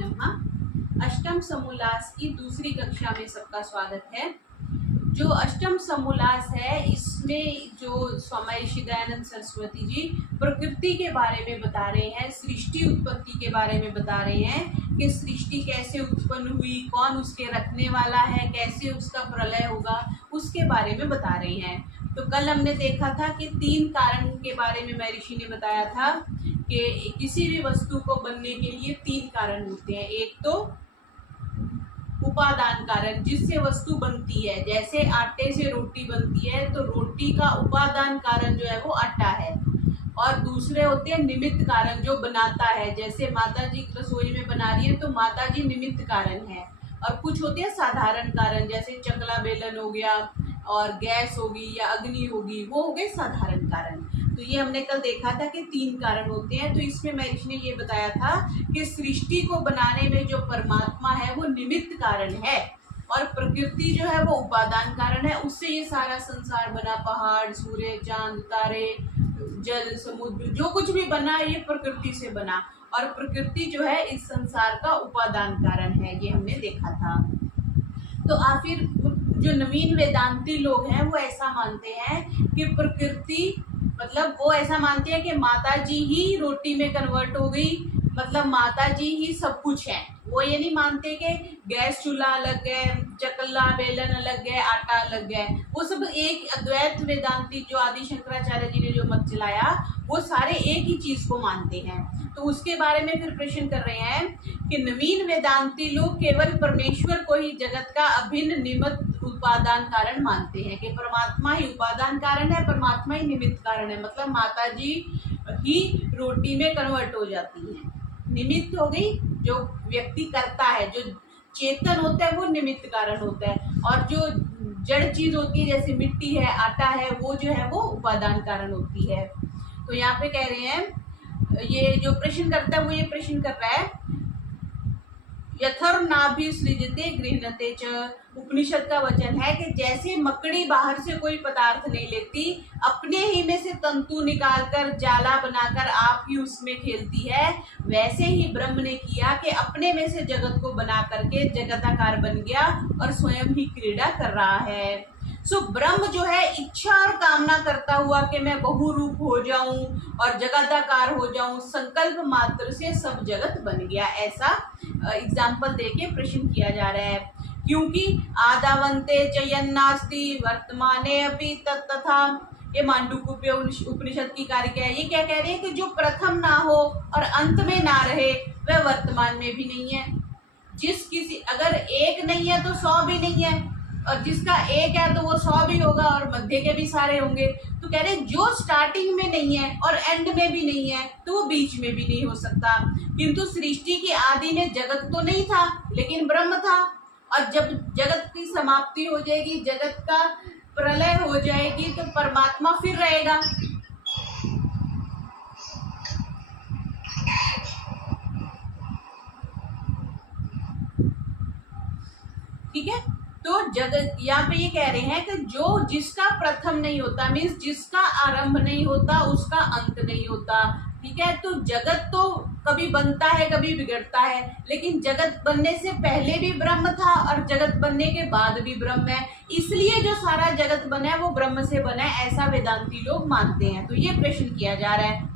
नमः। अष्टम समोल्लास की दूसरी कक्षा में सबका स्वागत है। जो अष्टम समोल्लास है, इसमें जो स्वामी दयानंद सरस्वती जी प्रकृति के बारे में बता रहे हैं, सृष्टि उत्पत्ति के बारे में बता रहे हैं कि सृष्टि कैसे उत्पन्न हुई, कौन उसके रखने वाला है, कैसे उसका प्रलय होगा, उसके बारे में बता रहे हैं। तो कल हमने देखा था कि 3 कारण के बारे में महर्षि ने बताया था कि किसी भी वस्तु को बनने के लिए 3 कारण होते हैं। एक तो उपादान कारण, जिससे वस्तु बनती है, जैसे आटे से रोटी बनती है तो रोटी का उपादान कारण जो है वो आटा है। और दूसरे होते हैं निमित्त कारण, जो बनाता है, जैसे माता जी रसोई में बना रही है तो माता जी निमित्त कारण है। और कुछ होते हैं साधारण कारण, जैसे चकला बेलन हो गया और गैस होगी या अग्नि होगी, वो हो गए साधारण कारण। तो ये हमने कल देखा था कि 3 कारण होते हैं। तो इसमें महर्षि ने ये बताया था कि सृष्टि को बनाने में जो परमात्मा है वो निमित्त कारण है और प्रकृति जो है वो उपादान कारण है। उससे ये सारा संसार बना, पहाड़, सूर्य, चांद, तारे, जल, समुद्र, जो कुछ भी बना ये प्रकृति से बना। और प्रकृति जो है इस संसार का उपादान कारण है, ये हमने देखा था। तो फिर जो नवीन वेदांती लोग हैं वो ऐसा मानते हैं कि प्रकृति, मतलब वो ऐसा मानते हैं कि माता जी ही रोटी में कन्वर्ट हो गई, मतलब माता जी ही सब कुछ है। वो ये नहीं मानते कि गैस चूल्हा अलग है, चकला बेलन अलग है, आटा अलग है। वो सब एक अद्वैत वेदांती जो आदि शंकराचार्य जी ने जो मत चलाया, वो सारे एक ही चीज को मानते हैं। तो उसके बारे में फिर प्रश्न कर रहे हैं कि नवीन वेदांती लोग केवल परमेश्वर को ही जगत का अभिन्न निमित्त उपादान कारण मानते हैं, कि परमात्मा ही उपादान कारण है, परमात्मा ही निमित्त कारण है। मतलब माता जी ही रोटी में कन्वर्ट हो जाती है। निमित्त हो गई, जो व्यक्ति करता है, जो चेतन होता है वो निमित्त कारण होता है, और जो जड़ चीज होती है जैसे मिट्टी है, आटा है, वो जो है वो उपादान कारण होती है। तो यहाँ पे कह रहे हैं, ये जो प्रश्न करता है वो ये प्रश्न कर रहा है, यथर्नाभि सृजते गृह्णते च। उपनिषद का वचन है कि जैसे मकड़ी बाहर से कोई पदार्थ नहीं लेती, अपने ही में से तंतु निकालकर जाला बनाकर आप ही उसमें खेलती है, वैसे ही ब्रह्म ने किया कि अपने में से जगत को बना करके जगताकार बन गया और स्वयं ही क्रीड़ा कर रहा है। सो ब्रह्म जो है इच्छा और कामना करता हुआ कि मैं बहुरूप हो जाऊं और जगताकार हो जाऊं, संकल्प मात्र से सब जगत बन गया। ऐसा एग्जाम्पल देके प्रश्न किया जा रहा है। क्योंकि आदावंते चयन्नास्ति वर्तमाने अपि तथा। ये मांडूक्य उपनिषद की कारिका है। ये क्या कह रही है कि जो प्रथम ना हो और अंत में ना रहे वह वर्तमान में भी नहीं है। अगर एक नहीं है तो 100 भी नहीं है, और जिसका एक है तो वो 100 भी होगा और मध्य के भी सारे होंगे। तो कह रहे जो स्टार्टिंग में नहीं है और एंड में भी नहीं है तो वो बीच में भी नहीं हो सकता। किंतु सृष्टि की आदि में जगत तो नहीं था लेकिन ब्रह्म था, और जब जगत की समाप्ति हो जाएगी, जगत का प्रलय हो जाएगी, तो परमात्मा फिर रहेगा। ठीक है, तो जगत यहाँ पे ये कह रहे हैं कि जो जिसका प्रथम नहीं होता, मीन्स जिसका आरंभ नहीं होता उसका अंत नहीं होता। ठीक है, तो जगत तो कभी बनता है कभी बिगड़ता है, लेकिन जगत बनने से पहले भी ब्रह्म था और जगत बनने के बाद भी ब्रह्म है। इसलिए जो सारा जगत बना है वो ब्रह्म से बना है, ऐसा वेदांती लोग मानते हैं। तो ये प्रश्न किया जा रहा है।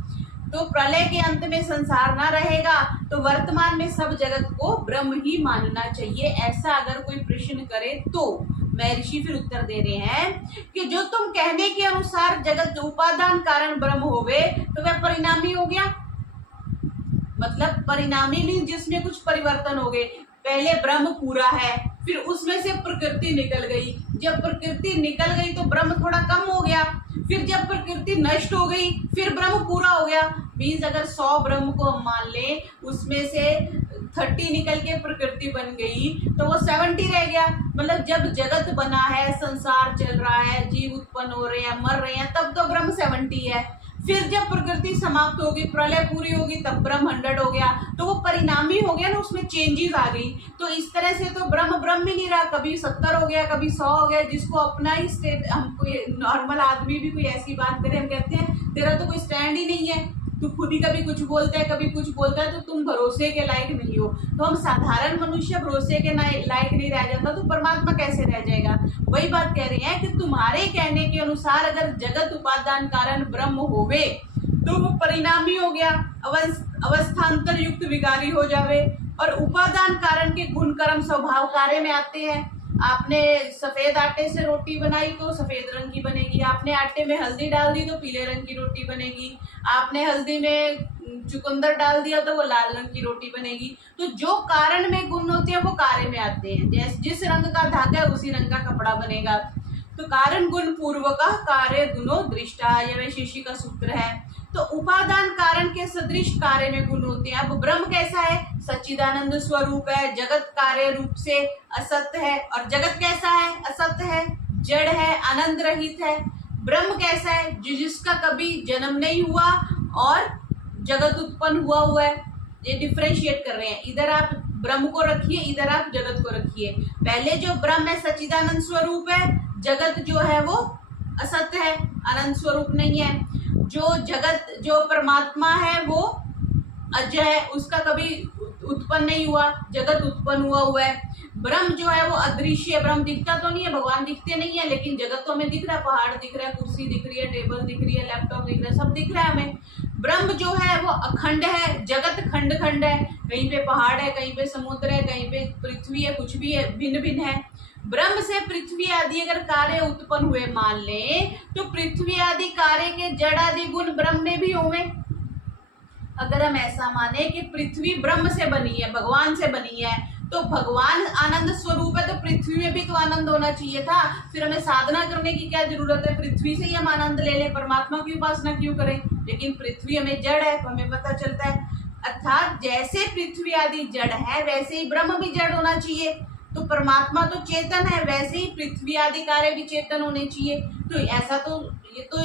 तो प्रलय के अंत में संसार ना रहेगा तो वर्तमान में सब जगत को ब्रह्म ही मानना चाहिए, ऐसा अगर कोई प्रश्न करे तो महर्षि फिर उत्तर दे रहे हैं कि जो तुम कहने के अनुसार जगत उपादान कारण ब्रह्म होवे तो वह परिणामी हो गया। मतलब परिणामी मीन जिसमें कुछ परिवर्तन हो गए। पहले ब्रह्म पूरा है, फिर उसमें से प्रकृति निकल गई। जब प्रकृति निकल गई तो ब्रह्म थोड़ा कम हो गया, फिर जब प्रकृति नष्ट हो गई फिर ब्रह्म पूरा हो गया। मीन्स अगर 100 ब्रह्म को हम मान ले, उसमें से 30 निकल के प्रकृति बन गई तो वो 70 रह गया। मतलब जब जगत बना है, संसार चल रहा है, जीव उत्पन्न हो रहे हैं, मर रहे हैं, तब तो ब्रह्म 70 है। फिर जब प्रकृति समाप्त होगी, प्रलय पूरी होगी, तब ब्रह्म 100 हो गया। तो वो परिणामी हो गया ना, उसमें चेंजेस आ गई। तो इस तरह से तो ब्रह्म ब्रह्म ही नहीं रहा, कभी 70 हो गया, कभी 100 हो गया। जिसको अपना ही स्टेट, हम कोई नॉर्मल आदमी भी कोई ऐसी बात करे, हम कहते हैं तेरा तो कोई स्टैंड ही नहीं है, तू खुद ही कभी कुछ बोलता है कभी कुछ बोलता है, तो तुम भरोसे के लायक नहीं हो। तो हम साधारण मनुष्य भरोसे के लायक नहीं रह जाता, तो परमात्मा कैसे रह जाएगा। वही बात कह रहे हैं कि तुम्हारे कहने के अनुसार अगर जगत उपादान कारण ब्रह्म होवे तो वो परिणामी हो गया, अवस्थान्तर युक्त विकारी हो जावे। और उपादान कारण के गुण कर्म स्वभाव कार्य में आते हैं। आपने सफेद आटे से रोटी बनाई तो सफेद रंग की बनेगी, आपने आटे में हल्दी डाल दी तो पीले रंग की रोटी बनेगी, आपने हल्दी में चुकंदर डाल दिया तो वो लाल रंग की रोटी बनेगी। तो जो कारण में गुण होते हैं वो कार्य में आते हैं। जैसे जिस रंग का धागा है उसी रंग का कपड़ा बनेगा। तो कारण गुण पूर्वक कार्य गुणों दृष्टा, यह वैशेषिकी का सूत्र है। तो उपादान कारण के सदृश कार्य में गुण होते हैं। अब ब्रह्म कैसा है, सच्चिदानंद स्वरूप है, जगत कार्य रूप से असत्य है। और जगत कैसा है, असत्य है, जड़ है, आनंद रहित है। ब्रह्म कैसा है, जिसका कभी जन्म नहीं हुआ और जगत उत्पन्न हुआ है। ये डिफरेंशिएट कर रहे हैं, इधर आप ब्रह्म को रखिए, इधर आप जगत को रखिए। पहले जो ब्रह्म है सच्चिदानंद स्वरूप है, जगत जो है वो असत्य है, आनंद स्वरूप नहीं है। जो जगत जो परमात्मा है वो अजय है, उसका कभी उत्पन्न नहीं हुआ, जगत उत्पन्न हुआ है। ब्रह्म जो है वो अदृश्य है, ब्रह्म दिखता तो नहीं है, भगवान दिखते नहीं है, लेकिन जगत तो हमें दिख रहा है, पहाड़ दिख रहा है, कुर्सी दिख रही है, टेबल दिख रही है, लैपटॉप दिख रहा है, सब दिख रहा है हमें। ब्रह्म जो है वो अखंड है, जगत खंड खंड है, कहीं पे पहाड़ है, कहीं पे समुद्र है, कहीं पे पृथ्वी है, कुछ भी है, भिन्न भिन्न है। ब्रह्म से पृथ्वी आदि अगर कार्य उत्पन्न हुए मान ले, तो पृथ्वी आदि कार्य के जड़ आदि गुण ब्रह्म में भी होंगे। अगर हम ऐसा माने कि पृथ्वी ब्रह्म से बनी है, भगवान से बनी है, तो भगवान आनंद स्वरूप है, तो पृथ्वी में भी तो आनंद होना चाहिए था। फिर हमें साधना करने की क्या जरूरत है, पृथ्वी से ही हम आनंद ले लें, परमात्मा की उपासना क्यों करें। लेकिन पृथ्वी हमें जड़ है तो हमें पता चलता है। अर्थात जैसे पृथ्वी आदि जड़ है वैसे ही ब्रह्म भी जड़ होना चाहिए। तो परमात्मा तो चेतन है, वैसे ही पृथ्वी आदि कार्य भी चेतन होने चाहिए। तो ऐसा तो ये तो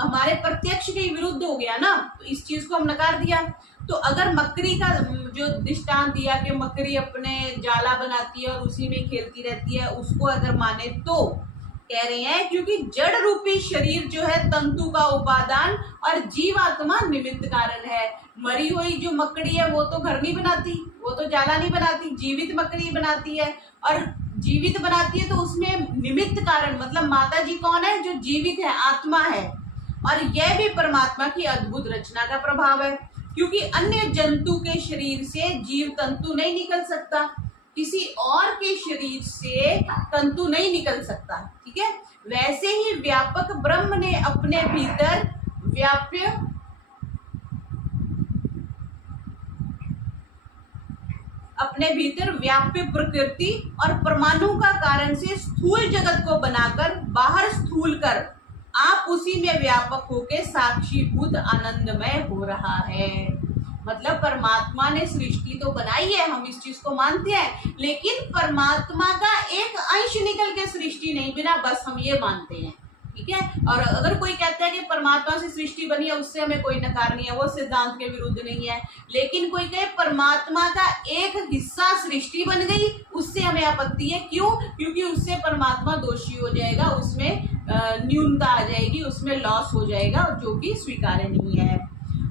हमारे प्रत्यक्ष के विरुद्ध हो गया ना, तो इस चीज को हम नकार दिया। तो अगर मकड़ी का जो दृष्टांत दिया कि मकड़ी अपने जाला बनाती है और उसी में खेलती रहती है, उसको अगर माने तो कह रहे हैं क्योंकि जड़ रूपी शरीर जो है तंतु का उपादान और जीवात्मा निमित्त कारण है। मरी हुई जो मकड़ी है वो तो घर नहीं बनाती, वो तो जाला नहीं बनाती, जीवित मकड़ी बनाती है। और जीवित बनाती है तो उसमें निमित्त कारण मतलब माता जी कौन है, जो जीवित है, आत्मा है। और यह भी परमात्मा की अद्भुत रचना का प्रभाव है, क्योंकि अन्य जंतु के शरीर से जीव तंतु नहीं निकल सकता, किसी और के शरीर से तंतु नहीं निकल सकता। ठीक है, वैसे ही व्यापक ब्रह्म ने अपने भीतर व्याप्य प्रकृति और परमाणु का कारण से स्थूल जगत को बनाकर बाहर स्थूल कर आप उसी में व्यापक होके साक्षीभूत आनंदमय हो रहा है। मतलब परमात्मा ने सृष्टि तो बनाई है, हम इस चीज को मानते हैं, लेकिन परमात्मा का एक अंश निकल के सृष्टि नहीं बिना, बस हम ये मानते हैं। ठीक है, और अगर कोई कहता है कि परमात्मा से सृष्टि बनी है, उससे हमें कोई नकार नहीं है, वो सिद्धांत के विरुद्ध नहीं है। लेकिन कोई कहे परमात्मा का एक हिस्सा सृष्टि बन गई, उससे हमें आपत्ति है। क्यों? क्योंकि उससे परमात्मा दोषी हो जाएगा, उसमें न्यूनता आ जाएगी, उसमें लॉस हो जाएगा, जो कि स्वीकार्य नहीं है।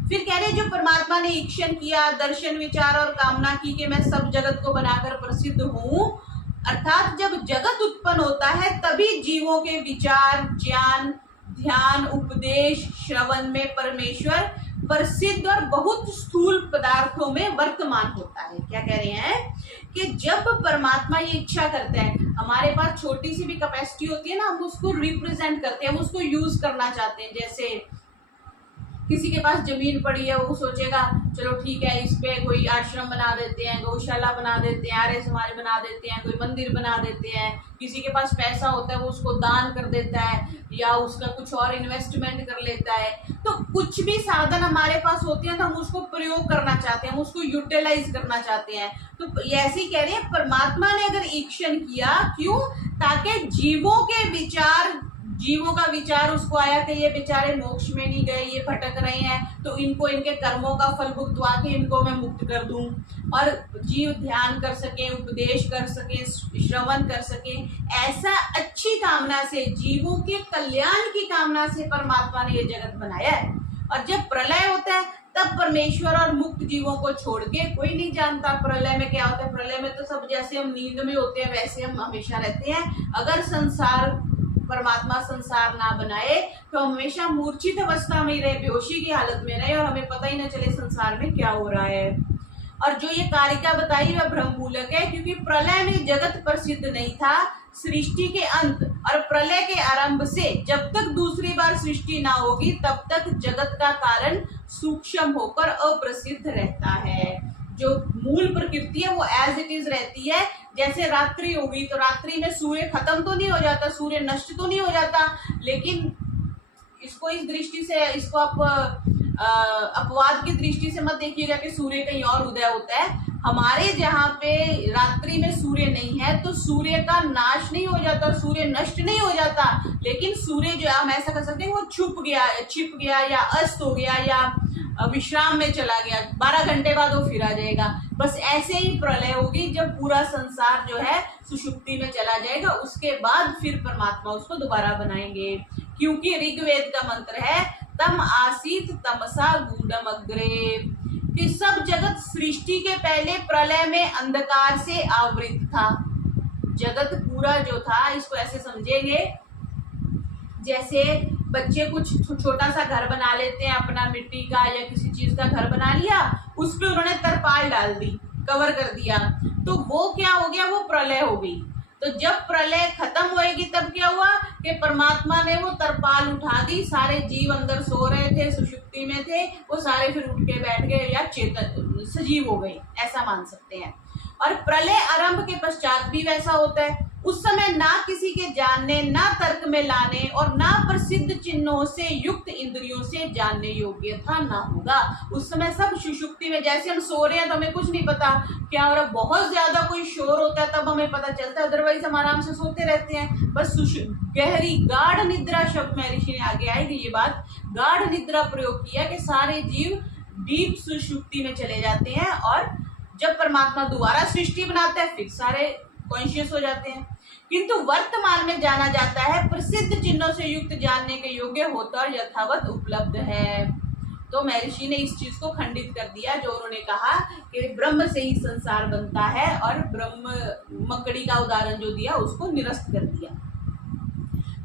फिर कह रहे जो परमात्मा ने ईक्षण किया, दर्शन विचार और कामना की कि मैं सब जगत को बनाकर प्रसिद्ध हूँ, अर्थात जब जगत उत्पन्न होता है तभी जीवों के विचार, ज्ञान, ध्यान, उपदेश, श्रवण में परमेश्वर प्रसिद्ध और बहुत स्थूल पदार्थों में वर्तमान होता है। क्या कह रहे हैं कि जब परमात्मा ये इच्छा करता है, हमारे पास छोटी सी भी कैपेसिटी होती है ना, हम उसको रिप्रेजेंट करते हैं, हम उसको यूज करना चाहते हैं। जैसे किसी के पास जमीन पड़ी है, वो सोचेगा चलो ठीक है इस पे कोई आश्रम बना देते हैं, गौशाला बना देते हैं, आर्य समाज बना देते हैं, कोई मंदिर बना देते हैं। किसी के पास पैसा होता है वो उसको दान कर देता है या उसका कुछ और इन्वेस्टमेंट कर लेता है। तो कुछ भी साधन हमारे पास होते हैं तो हम उसको प्रयोग करना चाहते हैं, हम उसको यूटिलाइज करना चाहते हैं। तो ऐसे ही कह रहे हैं परमात्मा ने अगर ईक्षण किया, क्यों? ताकि जीवों का विचार उसको आया कि ये बेचारे मोक्ष में नहीं गए, ये भटक रहे हैं, तो इनको इनके कर्मों का फल भुगतवा के इनको मैं मुक्त कर दूं। और जीव ध्यान कर सके, उपदेश कर सके, श्रवण कर सके, ऐसा अच्छी कामना से, जीवों के कल्याण की कामना से परमात्मा ने ये जगत बनाया है। और जब प्रलय होता है तब परमेश्वर और मुक्त जीवों को छोड़ के कोई नहीं जानता प्रलय में क्या होता है। प्रलय में तो सब जैसे हम नींद में होते हैं वैसे हम हमेशा रहते हैं। अगर परमात्मा संसार ना बनाए तो हम हमेशा मूर्छित अवस्था में ही रहे, बेहोशी की हालत में रहे और हमें पता ही ना चले संसार में क्या हो रहा है। और जो ये कारिका बताई वह भ्रममूलक है, क्योंकि प्रलय में जगत प्रसिद्ध नहीं था। सृष्टि के अंत और प्रलय के आरंभ से जब तक दूसरी बार सृष्टि ना होगी तब तक जगत का कारण सूक्ष्म होकर अप्रसिद्ध रहता है। जो मूल प्रकृति है वो एज इट इज रहती है। जैसे रात्रि होगी तो रात्रि में सूर्य खत्म तो नहीं हो जाता, सूर्य नष्ट तो नहीं हो जाता, लेकिन इसको इस दृष्टि से, इसको आप अपवाद की दृष्टि से मत देखिएगा कि सूर्य कहीं और उदय होता है। हमारे जहाँ पे रात्रि में सूर्य नहीं है तो सूर्य का नाश नहीं हो जाता, सूर्य नष्ट नहीं हो जाता, लेकिन सूर्य जो है हम ऐसा कर सकते हैं वो छिप गया या अस्त हो गया या विश्राम में चला गया, 12 घंटे बाद वो फिर आ जाएगा। बस ऐसे ही प्रलय होगी जब पूरा संसार जो है सुषुप्ति में चला जाएगा, उसके बाद फिर परमात्मा उसको दोबारा बनाएंगे। क्योंकि ऋग्वेद का मंत्र है तम आसीत तमसा गूढ़म अग्रे, कि सब जगत सृष्टि के पहले प्रलय में अंधकार से आवृत था। जगत पूरा जो था, इसको ऐसे समझेंगे जैसे बच्चे कुछ छोटा सा घर बना लेते हैं अपना, मिट्टी का या किसी चीज का घर बना लिया, उस पे उन्होंने तरपाल डाल दी, कवर कर दिया, तो वो क्या हो गया, वो प्रलय हो गई। तो जब प्रलय खत्म होएगी तब क्या हुआ कि परमात्मा ने वो तरपाल उठा दी, सारे जीव अंदर सो रहे थे, सुषुप्ति में थे, वो सारे फिर उठ के बैठ गए या चेतन सजीव हो गए, ऐसा मान सकते हैं। और प्रलय आरंभ के पश्चात भी वैसा होता है। उस समय ना किसी के जानने, ना तर्क में लाने और ना प्रसिद्ध चिन्हों से युक्त इंद्रियों से जानने योग्य था ना होगा। उस समय सब सुषुप्ति में, जैसे हम सो रहे हैं तो हमें कुछ नहीं पता क्या हो रहा है, बहुत ज्यादा कोई शोर होता है तब हमें पता चलता है, अदरवाइज हम आराम से सोते रहते हैं। बस गहरी गाढ़ निद्रा शब्द में ऋषि ने आगे आएगी ये बात, गाढ़ निद्रा प्रयोग किया कि सारे जीव डीप सुषुप्ति में चले जाते हैं और जब परमात्मा दोबारा सृष्टि बनाता है फिर सारे कॉन्शियस हो जाते हैं। किंतु वर्तमान में जाना जाता है प्रसिद्ध चिन्हों से युक्त, जानने के योग्य होता और यथावत उपलब्ध है। तो महर्षि ने इस चीज को खंडित कर दिया जो उन्होंने कहा कि ब्रह्म से ही संसार बनता है, और ब्रह्म मकड़ी का उदाहरण जो दिया उसको निरस्त कर दिया।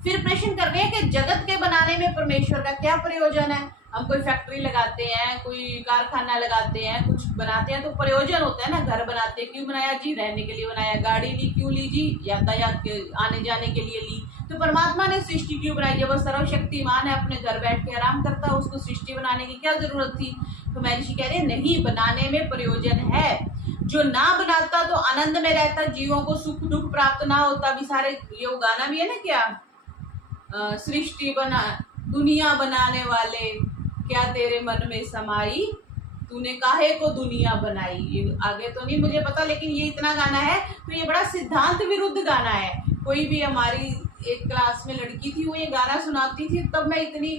फिर प्रश्न कर रहे हैं कि जगत के बनाने में परमेश्वर का क्या प्रयोजन है। हम कोई फैक्ट्री लगाते हैं, कोई कारखाना लगाते हैं, कुछ बनाते हैं तो प्रयोजन होता है ना। घर बनाते क्यों बनाया जी, रहने के लिए बनाया। गाड़ी ली क्यों ली जी, यातायात के आने जाने के लिए ली। तो परमात्मा ने सृष्टि क्यों बनाई, जब वह सर्वशक्तिमान है, अपने घर बैठ के आराम करता है, उसको सृष्टि बनाने की क्या जरूरत थी। तो महर्षि कह रहे हैं नहीं, बनाने में प्रयोजन है। जो ना बनाता तो आनंद में रहता, जीवों को सुख दुख प्राप्त ना होता। भी सारे ये वो गाना भी है ना क्या, सृष्टि बना दुनिया बनाने वाले, क्या तेरे मन में समाई, तूने काहे को दुनिया बनाई। ये आगे तो नहीं मुझे पता, लेकिन ये इतना गाना है। तो ये बड़ा सिद्धांत विरुद्ध गाना है। कोई भी, हमारी एक क्लास में लड़की थी, वो ये गाना सुनाती थी, तब मैं इतनी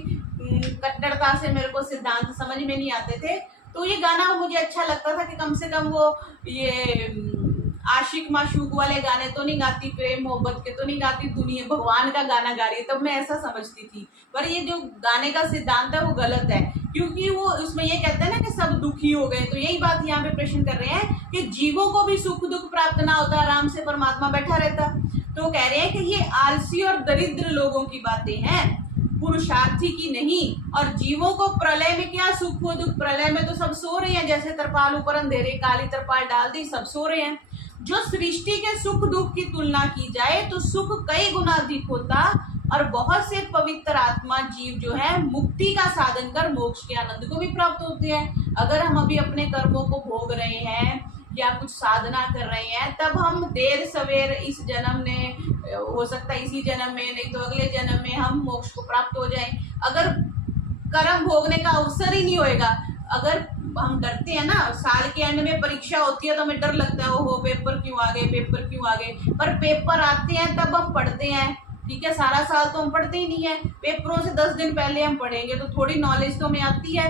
कट्टरता से, मेरे को सिद्धांत समझ में नहीं आते थे, तो ये गाना मुझे अच्छा लगता था कि कम से कम वो ये आशिक माशूक वाले गाने तो नहीं गाती, प्रेम मोहब्बत के तो नहीं गाती, दुनिया भगवान का गाना गा रही है, तब मैं ऐसा समझती थी। पर ये जो गाने का सिद्धांत है वो गलत है, क्योंकि वो उसमें ये कहते हैं ना कि सब दुखी हो गए। तो यही बात यहाँ पे प्रश्न कर रहे हैं कि जीवों को भी सुख दुख प्राप्त ना होता, आराम से परमात्मा बैठा रहता। तो कह रहे हैं कि ये आलसी और दरिद्र लोगों की बातें हैं, पुरुषार्थी की नहीं। और जीवों को प्रलय में क्या सुख हो दुख, प्रलय में तो सब सो रहे हैं, जैसे तरपाल ऊपर अंधेरे काली तरपाल डाल दी, सब सो रहे हैं। जो सृष्टि के सुख दुख की तुलना की जाए तो सुख कई गुना अधिक होता, और बहुत से पवित्र आत्मा जीव जो है मुक्ति का साधन कर मोक्ष के आनंद को भी प्राप्त होते हैं। अगर हम अभी अपने कर्मों को भोग रहे हैं या कुछ साधना कर रहे हैं, तब हम देर सवेर इस जन्म में, हो सकता है इसी जन्म में, नहीं तो अगले जन्म में हम मोक्ष को प्राप्त हो जाएं। अगर कर्म भोगने का अवसर ही नहीं होएगा, अगर हम डरते हैं ना, साल के एंड में परीक्षा होती है तो हमें डर लगता है, ओहो पेपर क्यों आ गए, पेपर क्यों आ गए। पर पेपर आते हैं तब हम पढ़ते हैं, ठीक है। सारा साल तो हम पढ़ते ही नहीं है, पेपरों से 10 दिन पहले हम पढ़ेंगे तो थोड़ी नॉलेज तो हमें आती है।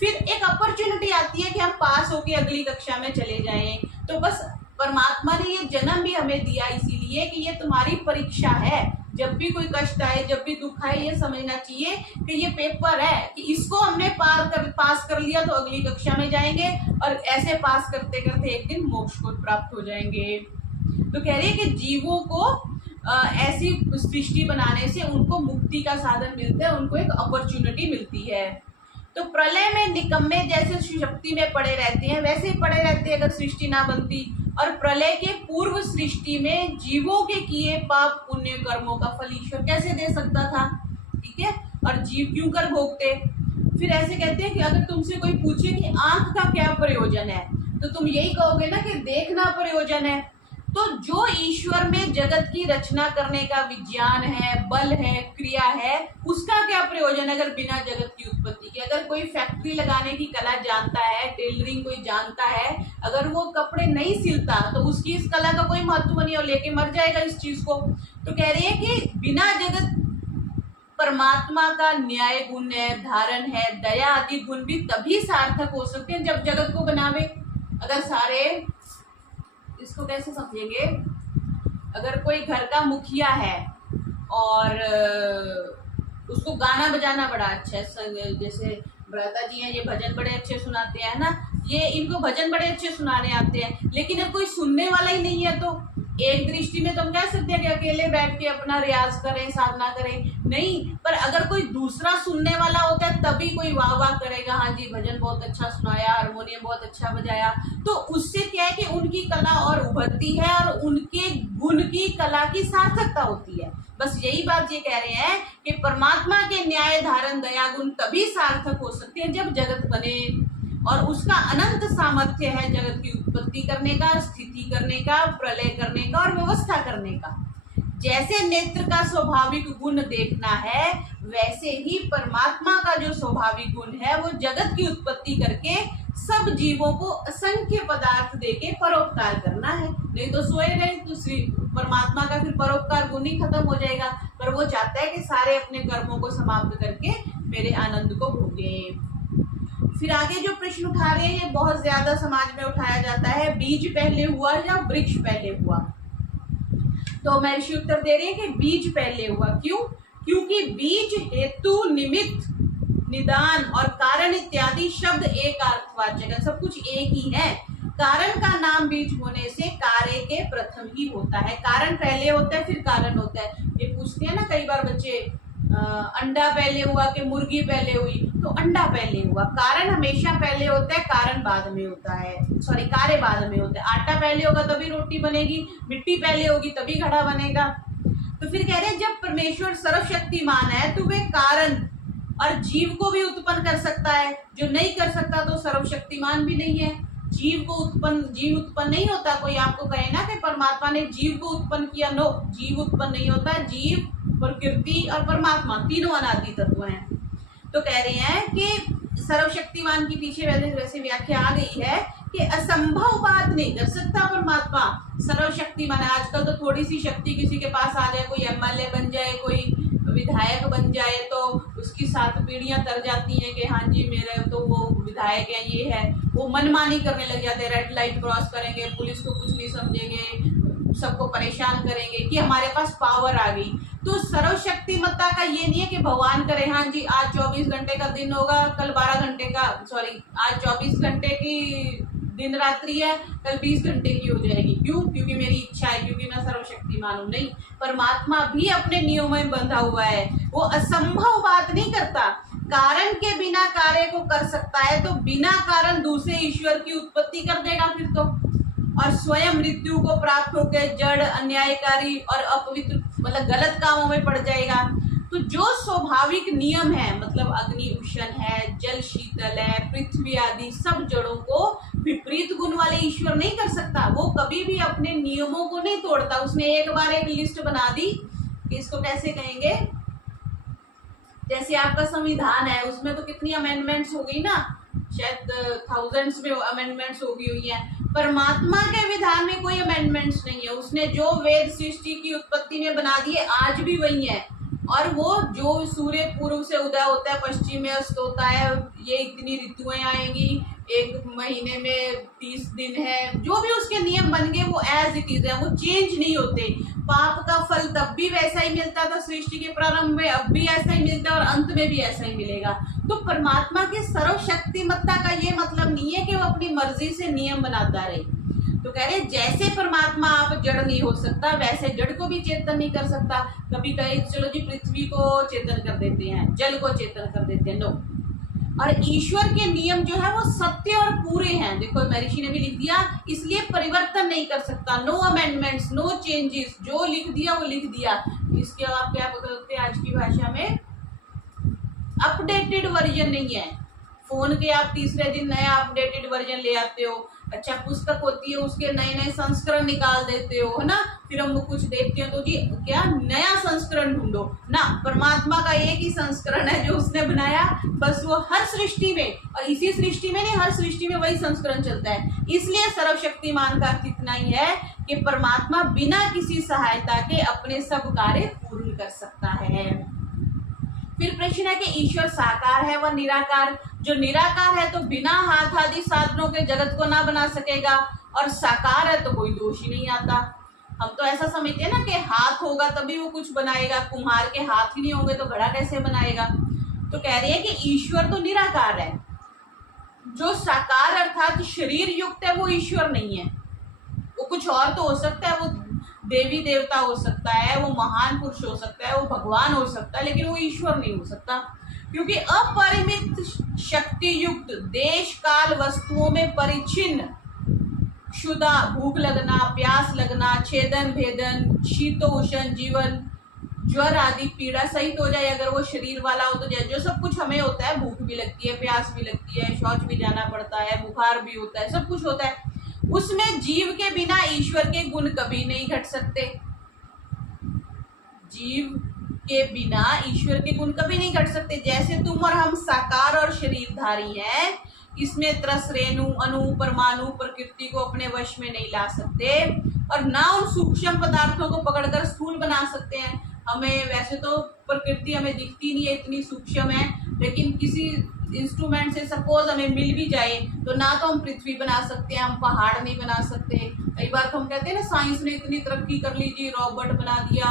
फिर एक अपॉर्चुनिटी आती है कि हम पास होके अगली कक्षा में चले जाएं। तो बस परमात्मा ने ये जन्म भी हमें दिया इसीलिए कि ये तुम्हारी परीक्षा है। जब भी कोई कष्ट आए, जब भी दुख आए, ये समझना चाहिए कि ये पेपर है कि इसको हमने पास कर लिया तो अगली कक्षा में जाएंगे और ऐसे पास करते करते एक दिन मोक्ष को प्राप्त हो जाएंगे। तो कह रही है कि जीवों को ऐसी सृष्टि बनाने से उनको मुक्ति का साधन मिलता है, उनको एक अपॉर्चुनिटी मिलती है। तो प्रलय में निकम्मे जैसे सुषुप्ति में पड़े रहते हैं वैसे ही पड़े रहते अगर सृष्टि ना बनती। और प्रलय के पूर्व सृष्टि में जीवों के किए पाप पुण्य कर्मों का फल ईश्वर कैसे दे सकता था, ठीक है, और जीव क्यों कर भोगते। फिर ऐसे कहते हैं कि अगर तुमसे कोई पूछे कि आंख का क्या प्रयोजन है तो तुम यही कहोगे ना कि देखना प्रयोजन है। तो जो ईश्वर में जगत की रचना करने का विज्ञान है, बल है, क्रिया है, उसका क्या प्रयोजन है अगर बिना जगत की उत्पत्ति के। अगर कोई फैक्ट्री लगाने की कला जानता है, टेलरिंग कोई जानता है, अगर वो कपड़े नहीं सिलता तो उसकी इस कला का कोई महत्व नहीं, और लेके मर जाएगा इस चीज को। तो कह रही है कि बिना जगत परमात्मा का न्याय गुण है, धारण है, दया आदि गुण भी तभी सार्थक हो सकते हैं जब जगत को बनावे। अगर सारे, इसको कैसे समझेंगे, अगर कोई घर का मुखिया है और उसको गाना बजाना बड़ा अच्छा है, जैसे भ्राता जी हैं ये भजन बड़े अच्छे सुनाते हैं ना, ये इनको भजन बड़े अच्छे सुनाने आते हैं, लेकिन अब कोई सुनने वाला ही नहीं है तो एक दृष्टि में तो हम कह सकते हैं कि अकेले बैठ के अपना रियाज करें, साधना करें, नहीं, पर अगर कोई दूसरा सुनने वाला होता है तभी कोई वाह वाह करेगा, हाँ जी भजन बहुत अच्छा सुनाया, हारमोनियम बहुत अच्छा बजाया, तो उससे क्या है कि उनकी कला और उभरती है और उनके गुण की कला की सार्थकता होती है। बस यही बात ये कह रहे हैं कि परमात्मा के न्याय धारण दया गुण तभी सार्थक हो सकते हैं जब जगत बने, और उसका अनंत सामर्थ्य है जगत की उत्पत्ति करने का, स्थिति करने का, प्रलय करने का और व्यवस्था करने का। जैसे नेत्र का स्वाभाविक गुण देखना है, वैसे ही परमात्मा का जो स्वाभाविक गुण है वो जगत की उत्पत्ति करके सब जीवों को असंख्य पदार्थ देके परोपकार करना है। नहीं तो सोए रहे तो परमात्मा का फिर परोपकार गुण ही खत्म हो जाएगा, पर वो चाहता है कि सारे अपने कर्मों को समाप्त करके मेरे आनंद को भोगे। फिर आगे जो प्रश्न उठा रहे हैं ये बहुत ज्यादा समाज में उठाया जाता है, बीज पहले हुआ या वृक्ष पहले हुआ। तो महर्षि उत्तर दे रहे हैं कि बीज पहले हुआ। क्यों? क्योंकि बीज, हेतु, निमित्त, निदान और कारण इत्यादि शब्द एक अर्थवाचक है, सब कुछ एक ही है। कारण का नाम बीज होने से कार्य के प्रथम ही होता है, कारण पहले होता है फिर कारण होता है। ये पूछते हैं ना कई बार बच्चे, अंडा पहले हुआ कि मुर्गी पहले हुई, तो अंडा पहले हुआ। कारण हमेशा पहले होता है, कारण बाद में होता है, सॉरी कार्य बाद में होता है। आटा पहले होगा तभी रोटी बनेगी, मिट्टी पहले होगी तभी घड़ा बनेगा। तो फिर कह रहे हैं जब परमेश्वर सर्वशक्तिमान है तो वे कारण और जीव को भी उत्पन्न कर सकता है, जो नहीं कर सकता तो सर्वशक्तिमान भी नहीं है। जीव उत्पन्न नहीं होता। कोई आपको कहे ना कि परमात्मा ने जीव को उत्पन्न किया, नो, जीव उत्पन्न नहीं होता। जीव, प्रकृति और परमात्मा तीनों अनादि तत्व हैं। तो कह रहे हैं कि सर्वशक्तिमान की पीछे वैसे व्याख्या आ गई है कि असंभव बात नहीं कर सकता परमात्मा, सर्वशक्तिमान। आजकल तो थोड़ी सी शक्ति किसी के पास आ जाए, कोई एमएलए बन जाए, कोई विधायक बन जाए, तो उसकी 7 पीढ़ियां तर जाती हैं कि हाँ जी मेरे तो वो विधायक है, ये है, वो मनमानी करने लग जाते हैं, रेड लाइट क्रॉस करेंगे, पुलिस को कुछ नहीं समझेंगे, सबको परेशान करेंगे कि हमारे पास पावर आ गई। तो सर्वशक्तिमत्ता का ये नहीं है कि भगवान करे हाँ जी आज 24 घंटे का दिन होगा, कल 12 घंटे का, सॉरी आज 24 घंटे की दिन रात्रि है, कल 20 घंटे की हो जाएगी। क्यों? क्योंकि मेरी इच्छा है, क्योंकि मैं सर्वशक्तिमान हूं। नहीं, परमात्मा भी अपने नियमों में बंधा हुआ है, वो असंभव बात नहीं करता। कारण के बिना कार्य को कर सकता है, तो बिना कारण दूसरे ईश्वर की उत्पत्ति कर देगा फिर तो, और स्वयं मृत्यु को प्राप्त होकर जड़, अन्यायकारी और अपवित्र मतलब गलत कामों में पड़ जाएगा। तो जो स्वाभाविक नियम है, मतलब अग्नि उष्ण है, जल शीतल है, पृथ्वी आदि सब जड़ों को विपरीत गुण वाले ईश्वर नहीं कर सकता। वो कभी भी अपने नियमों को नहीं तोड़ता। उसने एक बार एक लिस्ट बना दी, इसको कैसे कहेंगे, जैसे आपका संविधान है, उसमें तो कितनी अमेंडमेंट्स हो गई ना, शायद थाउजेंड्स में अमेंडमेंट्स हो गई हुई हैं। परमात्मा के विधान में कोई अमेंडमेंट्स नहीं है। उसने जो वेद सृष्टि की उत्पत्ति में बना दिए आज भी वही है। और वो जो सूर्य पूर्व से उदय होता है, पश्चिम में अस्त होता है, ये इतनी ऋतुएं आएंगी, एक महीने में 30 दिन है, जो भी उसके नियम बन गए वो एज इट इज है, वो चेंज नहीं होते। पाप का फल तब भी वैसा ही मिलता था सृष्टि के प्रारंभ में, अब भी ऐसा ही मिलता है और अंत में भी ऐसा ही मिलेगा। तो परमात्मा की सर्वशक्तिमत्ता का ये मतलब नहीं है कि वो अपनी मर्जी से नियम बनाता रहे। तो कह रहे जैसे परमात्मा आप जड़ नहीं हो सकता, वैसे जड़ को भी चेतन नहीं कर सकता। कभी कहे चलो जी पृथ्वी को चेतन कर देते हैं, जल को चेतन कर देते हैं, नो। और ईश्वर के नियम जो है वो सत्य और पूरे हैं। देखो महर्षि ने भी लिख दिया, इसलिए परिवर्तन नहीं कर सकता, नो अमेंडमेंट्स, नो चेंजेस, जो लिख दिया वो लिख दिया। इसके आप क्या बोलते हैं आज की भाषा में, अपडेटेड वर्जन नहीं है। फोन के आप तीसरे दिन नया अपडेटेड वर्जन ले आते हो, अच्छा पुस्तक होती है उसके नए नए संस्करण निकाल देते हो, है ना। फिर हम कुछ देखते हो तो जी क्या नया संस्करण ढूंढो ना। परमात्मा का एक ही संस्करण है जो उसने बनाया, बस वो हर सृष्टि में, और इसी सृष्टि में नहीं, हर सृष्टि में वही संस्करण चलता है। इसलिए सर्वशक्तिमान का अर्थ इतना ही है कि परमात्मा बिना किसी सहायता के अपने सब कार्य पूर्ण कर सकता है। फिर प्रश्न है कि ईश्वर साकार है व निराकार। जो निराकार है तो बिना हाथ आदि साधनों के जगत को ना बना सकेगा, और साकार है तो कोई दोष ही नहीं आता। हम तो ऐसा समझते हैं ना कि हाथ होगा तभी वो कुछ बनाएगा, कुम्हार के हाथ ही नहीं होंगे तो घड़ा कैसे बनाएगा। तो कह रही है कि ईश्वर तो निराकार है, जो साकार अर्थात शरीर युक्त है वो ईश्वर नहीं है। वो कुछ और तो हो सकता है, वो देवी देवता हो सकता है, वो महान पुरुष हो सकता है, वो भगवान हो सकता है, लेकिन वो ईश्वर नहीं हो सकता, क्योंकि अपरिमित शक्ति युक्त देश काल वस्तुओं में परिचिन्न क्षुधा, भूख लगना, प्यास लगना, छेदन भेदन, शीतोष्ण जीवन, ज्वर आदि पीड़ा सहित हो जाए अगर वो शरीर वाला हो, तो जो सब कुछ हमें होता है, भूख भी लगती है, प्यास भी लगती है, शौच भी जाना पड़ता है, बुखार भी होता है, सब कुछ होता है, उसमें जीव के बिना ईश्वर के गुण कभी नहीं घट सकते। जीव के बिना ईश्वर के गुण कभी नहीं घट सकते। जैसे तुम और हम साकार और शरीरधारी हैं, इसमें त्रस, रेणु, अणु, परमाणु प्रकृति को अपने वश में नहीं ला सकते, और ना उन सूक्ष्म पदार्थों को पकड़कर स्थूल बना सकते हैं। हमें वैसे तो प्रकृति हमें दिखती नहीं है, इतनी सूक्ष्म है, लेकिन किसी इंस्ट्रूमेंट से सपोज हमें मिल भी जाए तो ना तो हम पृथ्वी बना सकते हैं, हम पहाड़ नहीं बना सकते। कई बार तो हम कहते हैं ना साइंस ने इतनी तरक्की कर ली जी, रोबोट बना दिया,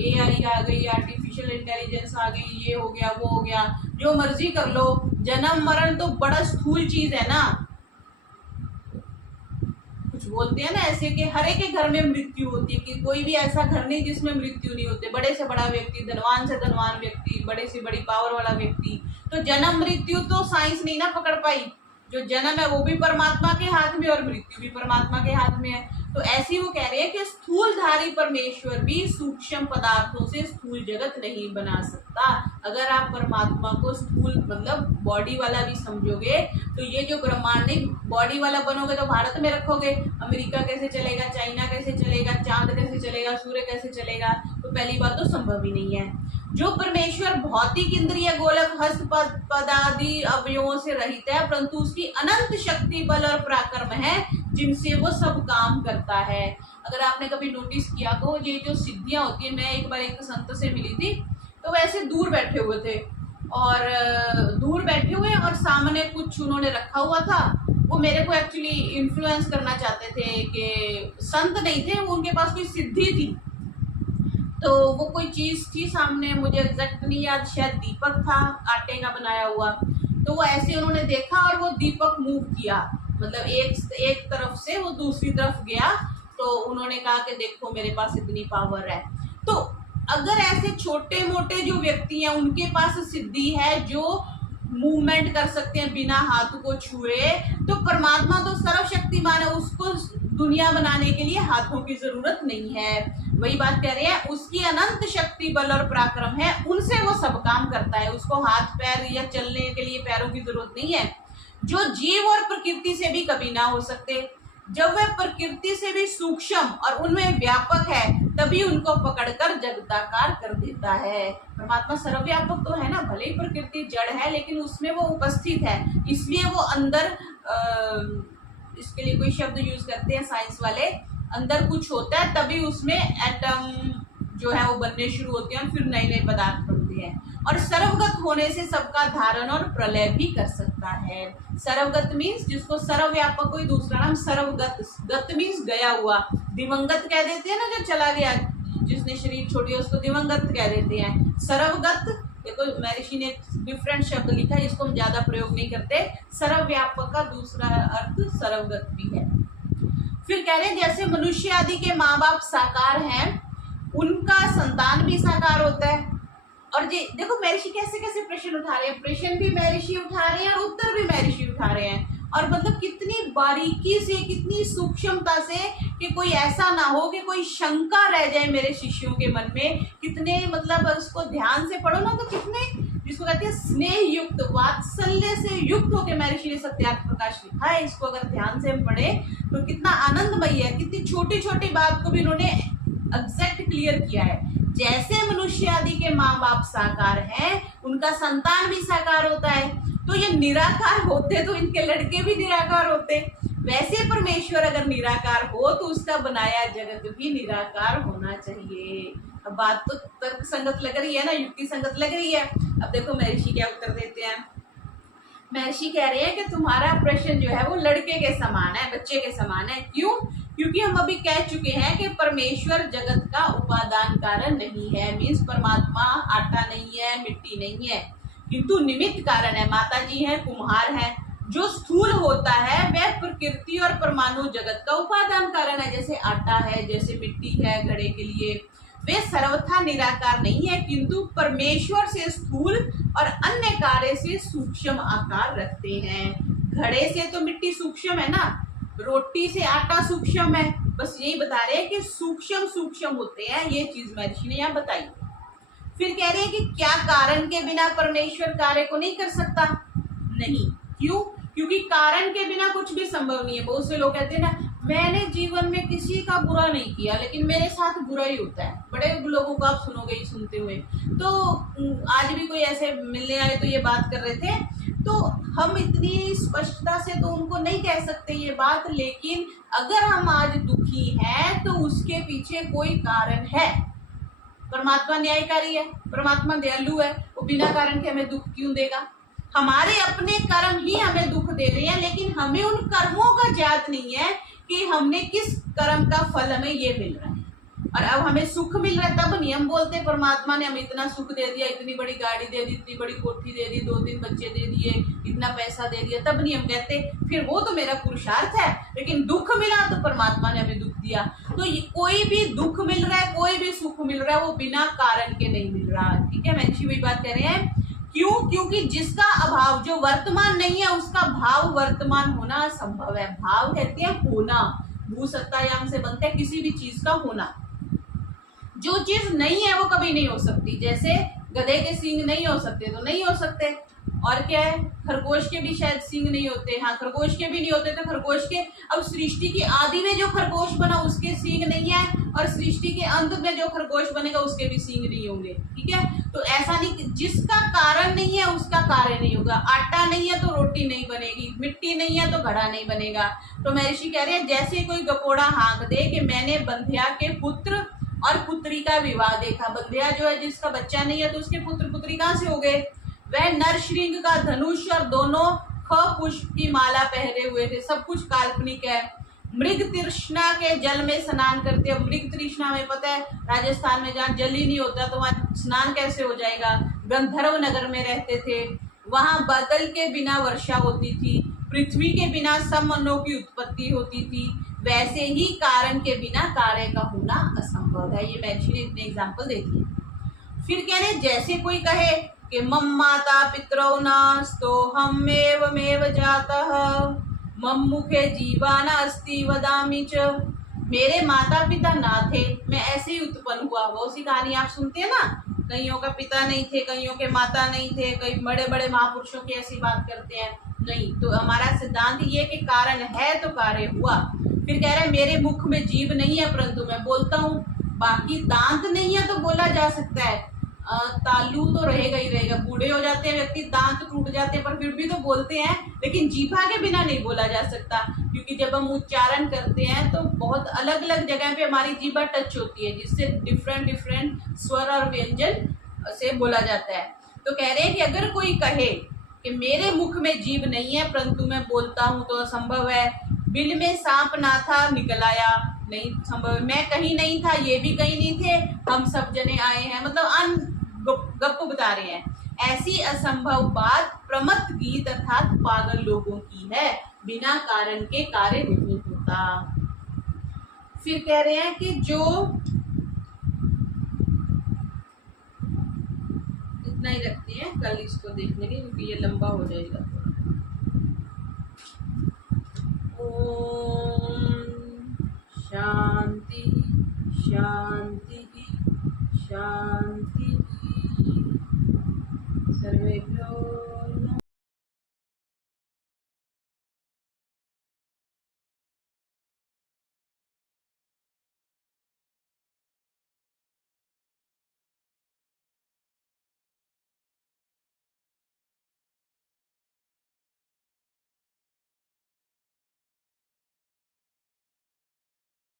AI आ गई, आर्टिफिशियल इंटेलिजेंस आ गई, ये हो गया वो हो गया, जो मर्जी कर लो। जन्म मरण तो बड़ा स्थूल चीज है ना। कुछ बोलते हैं ना ऐसे कि हर एक के घर में मृत्यु होती है, कि कोई भी ऐसा घर नहीं जिसमें मृत्यु नहीं होते। बड़े से बड़ा व्यक्ति, धनवान से धनवान व्यक्ति, बड़े से बड़ी पावर वाला व्यक्ति, तो जन्म मृत्यु तो साइंस नहीं ना पकड़ पाई। जो जन्म है वो भी परमात्मा के हाथ में और मृत्यु भी परमात्मा के हाथ में है। तो ऐसी वो कह रहे हैं कि स्थूलधारी परमेश्वर भी सूक्ष्म पदार्थों से स्थूल जगत नहीं बना सकता। अगर आप परमात्मा को स्थूल मतलब बॉडी वाला भी समझोगे तो ये जो ब्रह्मांड नहीं, बॉडी वाला बनोगे तो भारत में रखोगे, अमेरिका कैसे चलेगा, चाइना कैसे चलेगा, चांद कैसे चलेगा, सूर्य कैसे चलेगा, तो पहली बात तो संभव ही नहीं है। जो परमेश्वर भौतिक इंद्रिय गोलक हस्त पदादि अवयवों से रहित है, परंतु उसकी अनंत शक्ति, बल और पराक्रम है जिनसे वो सब काम करता है। अगर आपने कभी नोटिस किया तो ये जो सिद्धियां होती है, मैं एक बार एक संत से मिली थी, तो वैसे दूर बैठे हुए थे और सामने कुछ उन्होंने रखा हुआ था। वो मेरे को एक्चुअली इन्फ्लुएंस करना चाहते थे कि संत नहीं थे, वो उनके पास कोई सिद्धि थी, तो वो कोई चीज थी सामने, मुझे एग्जैक्ट नहीं याद, शायद दीपक था आटे का बनाया हुआ। तो वो ऐसे उन्होंने देखा और वो दीपक मूव किया, मतलब एक तरफ से वो दूसरी तरफ गया। तो उन्होंने कहा कि देखो मेरे पास इतनी पावर है। तो अगर ऐसे छोटे मोटे जो व्यक्ति हैं उनके पास सिद्धि है, जो मूवमेंट कर सकते हैं बिना हाथ को छुए, तो परमात्मा तो सर्वशक्तिमान है, उसको दुनिया बनाने के लिए हाथों की जरूरत नहीं है। वही बात कह रहे हैं, उसकी अनंत शक्ति, बल और पराक्रम है, उनसे वो सब काम करता है, उसको हाथ पैर या चलने के लिए पैरों की जरूरत नहीं है, जो जीव और प्रकृति से भी कभी ना हो सकते। जब वह प्रकृति से भी सूक्ष्म और उनमें व्यापक है, तभी उनको पकड़कर जगताकार कर देता है। परमात्मा सर्वव्यापक तो है ना, भले ही प्रकृति जड़ है लेकिन उसमें वो उपस्थित है, इसलिए वो अंदर इसके लिए कोई शब्द यूज करते हैं साइंस वाले, अंदर कुछ होता है तभी उसमें एटम जो है वो बनने शुरू होते हैं और फिर नए नए पदार्थ बनते हैं। और सर्वगत होने से सबका धारण और प्रलय भी कर सकता है। सर्वगत मीन्स जिसको सर्वव्यापक, कोई दूसरा नाम सर्वगत, गत मीन्स गया हुआ, दिवंगत कह देते हैं ना जो चला गया, जिसने शरीर छोड़ी उसको दिवंगत कह देते हैं। सर्वगत, देखो महर्षि ने डिफरेंट शब्द लिखा है, इसको हम ज्यादा प्रयोग नहीं करते। सर्वव्यापक का दूसरा अर्थ सर्वगत भी है। फिर कह रहे हैं जैसे मनुष्य आदि के माँ बाप साकार हैं, उनका संतान भी साकार होता है। और देखो महर्षि कैसे कैसे प्रश्न उठा रहे हैं, प्रश्न भी महर्षि उठा रहे हैं और उत्तर भी महर्षि उठा रहे हैं। और मतलब कितनी बारीकी से, कितनी सूक्ष्मता से, कि कोई ऐसा ना हो कि कोई शंका रह जाए मेरे शिष्यों के मन में। कितने मतलब उसको ध्यान से पढ़ो ना तो कितने, जिसको कहते हैं स्नेह युक्त, वात्सल्य से युक्त होकर महर्षि ने सत्यार्थ प्रकाश लिखा है। इसको अगर ध्यान से हम पढ़े तो कितना आनंदमय है। कितनी छोटी छोटी बात को भी इन्होंने एग्जैक्ट क्लियर किया है। जैसे मनुष्य आदि के माँ बाप साकार हैं, उनका संतान भी साकार होता है। तो ये निराकार होते तो इनके लड़के भी निराकार होते। वैसे परमेश्वर अगर निराकार हो तो उसका बनाया जगत भी निराकार होना चाहिए। अब बात तो तर्क संगत लग रही है ना, युक्ति संगत लग रही है। अब देखो महर्षि क्या उत्तर देते हैं। महर्षि कह रहे हैं कि तुम्हारा प्रश्न जो है वो लड़के के समान है, बच्चे के समान है। क्यों? क्योंकि हम अभी कह चुके हैं कि परमेश्वर जगत का उपादान कारण नहीं है। मीन्स परमात्मा आटा नहीं है, मिट्टी नहीं है, किंतु निमित्त कारण है। माता जी हैं, कुम्हार हैं। जो स्थूल होता है वह प्रकृति और परमाणु जगत का उपादान कारण है। जैसे आटा है, जैसे मिट्टी है घड़े के लिए, वे सर्वथा निराकार नहीं है, किंतु परमेश्वर से स्थूल और अन्य कार्य से सूक्ष्म आकार रखते हैं। घड़े से तो मिट्टी सूक्ष्म है ना, रोटी से आटा सूक्ष्म है। बस यही बता रहे हैं कि सूक्ष्म सूक्ष्म होते हैं, ये चीज महर्षि ने यहाँ बताई। फिर कह रहे हैं कि क्या कारण के बिना परमेश्वर कार्य को नहीं कर सकता? नहीं। क्यों? क्योंकि कारण के बिना कुछ भी संभव नहीं है। बहुत से लोग कहते हैं ना, मैंने जीवन में किसी का बुरा नहीं किया लेकिन मेरे साथ बुरा ही होता है। बड़े लोगों को आप सुनोगे ही, सुनते हुए। तो आज भी कोई ऐसे मिलने आए तो ये बात कर रहे थे, तो हम इतनी स्पष्टता से तो उनको नहीं कह सकते ये बात, लेकिन अगर हम आज दुखी हैं तो उसके पीछे कोई कारण है। परमात्मा न्यायकारी है, परमात्मा दयालु है, वो बिना कारण के हमें दुख क्यों देगा? हमारे अपने कर्म ही हमें दुख दे रहे हैं, लेकिन हमें उन कर्मों का ज्ञात नहीं है कि हमने किस कर्म का फल हमें ये मिल रहा है। और अब हमें सुख मिल रहा है तब नहीं हम बोलते परमात्मा ने हमें इतना सुख दे दिया, इतनी बड़ी गाड़ी दे दी, इतनी बड़ी कोठी दे दी, 2-3 बच्चे दे दिए, इतना पैसा दे दिया, तब नहीं हम कहते फिर वो तो मेरा पुरुषार्थ है। लेकिन दुख मिला तो परमात्मा ने हमें दुख दिया। तो ये कोई भी दुख मिल रहा है, कोई भी सुख मिल रहा है, वो बिना कारण के नहीं मिल रहा। ठीक है, महर्षि वही बात कह रहे हैं। क्यों? क्योंकि जिसका अभाव, जो वर्तमान नहीं है, उसका भाव वर्तमान होना असंभव है। भाव कहते हैं होना, भू सत्तायाम से बनता है किसी भी चीज का होना। जो चीज नहीं है वो कभी नहीं हो सकती। जैसे गधे के सींग नहीं हो सकते तो नहीं हो सकते। और क्या है, खरगोश के भी शायद सींग नहीं होते। हाँ, खरगोश के भी नहीं होते तो खरगोश के, अब सृष्टि की आदि में जो खरगोश बना उसके सींग नहीं है, और सृष्टि के अंत में जो खरगोश बनेगा उसके भी सींग नहीं होंगे। ठीक है, तो ऐसा नहीं कि जिसका कारण नहीं है उसका कार्य नहीं होगा। आटा नहीं है तो रोटी नहीं बनेगी, मिट्टी नहीं है तो घड़ा नहीं बनेगा। तो महर्षि कह रहे हैं जैसे कोई गपोड़ा हाँक दे कि मैंने बंध्या के पुत्र और पुत्री का विवाह देखा। बंध्या जो है जिसका बच्चा नहीं है तो उसके पुत्र पुत्री कहाँ से हो गए? वह नरश्रृंग का धनुष और दोनों ख पुष्प की माला पहने हुए थे। सब कुछ काल्पनिक है। मृग तृष्णा के जल में स्नान करते हैं। मृग तृष्णा में पता है राजस्थान में जहाँ जल ही नहीं होता तो वहाँ स्नान कैसे हो जाएगा? गंधर्व नगर में रहते थे, वहाँ बादल के बिना वर्षा होती थी, पृथ्वी के बिना सब मनों की उत्पत्ति होती थी। वैसे ही कारण के बिना कार्य का होना असंभव है। ये महर्षि ने इतने एग्जाम्पल दे दिए। फिर कह रहे जैसे कोई कहे कि मम माता पितरौ नास्तो हमेवमेव जातः मम मुखे जीवान अस्ति वदामि च। मेरे माता पिता ना थे, मैं ऐसे ही उत्पन्न हुआ। बहुत सी कहानी आप सुनते हैं ना, कईयों का पिता नहीं थे, कईयों के माता नहीं थे, कई बड़े बड़े महापुरुषों की ऐसी बात करते हैं। नहीं, तो हमारा सिद्धांत ये कि कारण है तो कार्य हुआ। फिर कह रहे हैं मेरे मुख में जीभ नहीं है परंतु मैं बोलता हूँ। बाकी दांत नहीं है तो बोला जा सकता है। तालु तो रहेगा ही रहेगा। बूढ़े हो जाते हैं व्यक्ति, दांत टूट जाते हैं, पर फिर भी तो बोलते हैं, लेकिन जीभा के बिना नहीं बोला जा सकता, क्योंकि जब हम उच्चारण करते हैं तो बहुत अलग अलग जगह पे हमारी जीभा टच होती है, जिससे डिफरेंट डिफरेंट स्वर और व्यंजन से बोला जाता है। तो कह रहे हैं कि अगर कोई कहे कि मेरे मुख में जीभ नहीं है परंतु मैं बोलता हूं तो असंभव है। बिल में सांप ना था निकल आया, नहीं संभव है। मैं कहीं नहीं था, ये भी कहीं नहीं थे, हम सब जने आए हैं, मतलब गप बता रहे हैं। ऐसी असंभव बात प्रमत्त गीत अर्थात पागल लोगों की है, बिना कारण के कार्य नहीं होता। फिर कह रहे हैं कि जो, इतना ही रखते हैं, कल इसको देख लेंगे क्योंकि ये लंबा हो जाएगा। ओम शांति शांति शांति।